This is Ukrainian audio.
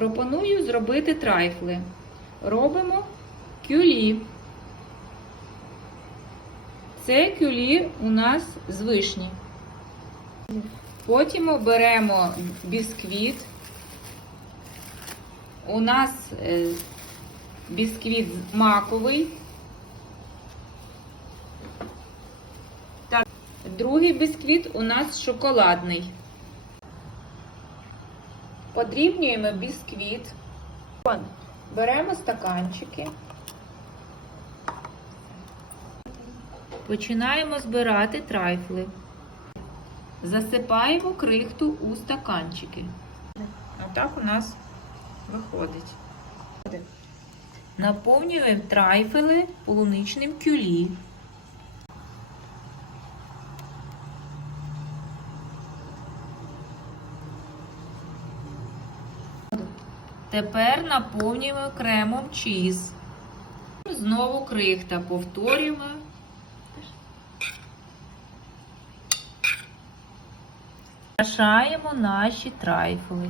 Пропоную зробити трайфли. Робимо кюлі. Це кюлі у нас з вишні. Потім беремо бісквіт. У нас е, бісквіт маковий. Так, другий бісквіт у нас шоколадний. Подрібнюємо бісквіт. Беремо стаканчики. Починаємо збирати трайфли. Засипаємо крихту у стаканчики. Отак у нас виходить. Наповнюємо трайфли полуничним кюлі. Тепер наповнюємо кремом чіз. Знову крихта повторюємо. Прикрашаємо наші трайфли.